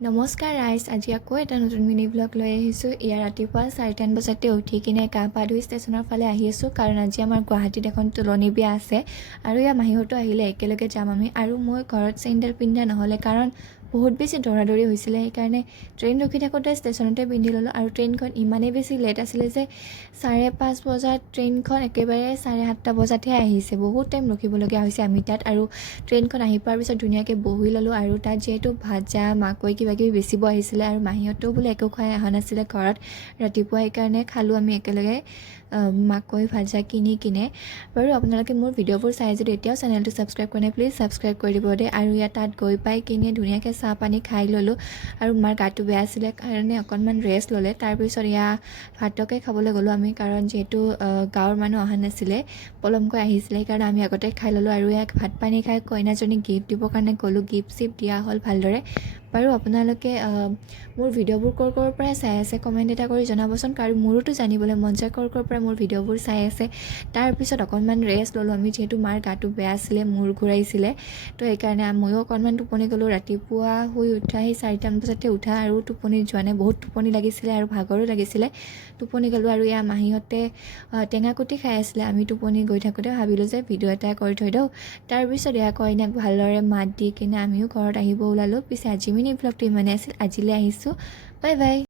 নমস্কাৰ ৰাইজ, আজি আকৌ এটা নতুন মিনি ব্লগ লৈ আহিছোঁ। ইয়াৰ ৰাতিপুৱা 4:10 বজাতে উঠি কিনে গা পা ধুই ষ্টেচনৰ ফালে আহি আছোঁ, কাৰণ আজি আমাৰ গুৱাহাটীত এখন তোলনি বিয়া আছে আৰু ইয়াৰ মাহীহঁতো আহিলে একেলগে যাম আমি। আৰু মই ঘৰত চেণ্ডেল পিন্ধা নহ'লে, কাৰণ বহুত বেছি দৌৰাদৌৰি হৈছিলে, সেইকাৰণে ট্ৰেইন ৰখি থাকোঁতে ষ্টেচনতে পিন্ধি ল'লোঁ। আৰু ট্ৰেইনখন ইমানেই বেছি লেট আছিলে যে 5:30 বজাত ট্ৰেইনখন একেবাৰে 7:30 বজাতহে আহিছে। বহুত টাইম ৰখিবলগীয়া হৈছে আমি তাত। আৰু ট্ৰেইনখন আহি পোৱাৰ পিছত ধুনীয়াকৈ বহি ল'লোঁ। আৰু তাত যিহেতু ভাজা মাকৈ কিবাকিবি বেচিব আহিছিলে আৰু মাহীহঁতেও বোলে একো খুৱাই অহা নাছিলে ঘৰত ৰাতিপুৱা, সেইকাৰণে খালোঁ আমি একেলগে মাকৈ ভাজা কিনি কিনে। বাৰু আপোনালোকে মোৰ ভিডিঅ'বোৰ চাই যদি এতিয়াও চেনেলটো ছাবস্ক্ৰাইব কৰা নাই, প্লিজ ছাবস্ক্ৰাইব কৰি দিব দেই। আৰু ইয়াত তাত গৈ পাই কিনে ধুনীয়াকৈ চাহ পানী খাই ল'লোঁ। আৰু মাৰ গাটো বেয়া আছিলে কাৰণে অকণমান ৰেষ্ট ল'লে। তাৰপিছত ভাতকে খাবলৈ গ'লোঁ আমি, কাৰণ যিহেতু গাঁৱৰ মানুহ অহা নাছিলে, পলমকৈ আহিছিলে, সেইকাৰণে আমি আগতে খাই ল'লোঁ। আৰু ভাত পানী খাই কইনাজনীক গিফ্ট দিবৰ কাৰণে গ'লোঁ। গিফ্ট চিফ্ট দিয়া হ'ল ভালদৰে। বাৰু আপোনালোকে মোৰ ভিডিঅ'বোৰ ক'ৰ পৰা চাই আছে কমেণ্ট এটা কৰি জনাবচোন, কাৰণ মোৰোতো জানিবলৈ মন যায় ক'ৰ পৰা মোৰ ভিডিঅ'বোৰ চাই আছে। তাৰপিছত অকণমান ৰেষ্ট ল'লোঁ আমি, যিহেতু মাৰ গাটো বেয়া আছিলে, মূৰ ঘূৰাইছিলে, তো সেইকাৰণে ময়ো অকণমান টোপনি গ'লোঁ। ৰাতিপুৱা শুই উঠা সেই 4:00 বজাতে উঠা, আৰু টোপনি যোৱা নাই, বহুত টোপনি লাগিছিলে আৰু ভাগৰো লাগিছিলে, টোপনি গ'লোঁ। আৰু মাহীহঁতে টেঙাকুটি খাই আছিলে, আমি টোপনি গৈ থাকোঁতে ভাবিলোঁ যে ভিডিঅ' এটা কৰি থৈ দিওঁ। তাৰপিছত কইনাক ভালদৰে মাত দি কিনে আমিও ঘৰত আহিব ওলালোঁ। পিছে আজি মিনি ব্লগটো ইমানেই আছিল, আজিলৈ আহিছোঁ, বাই বাই।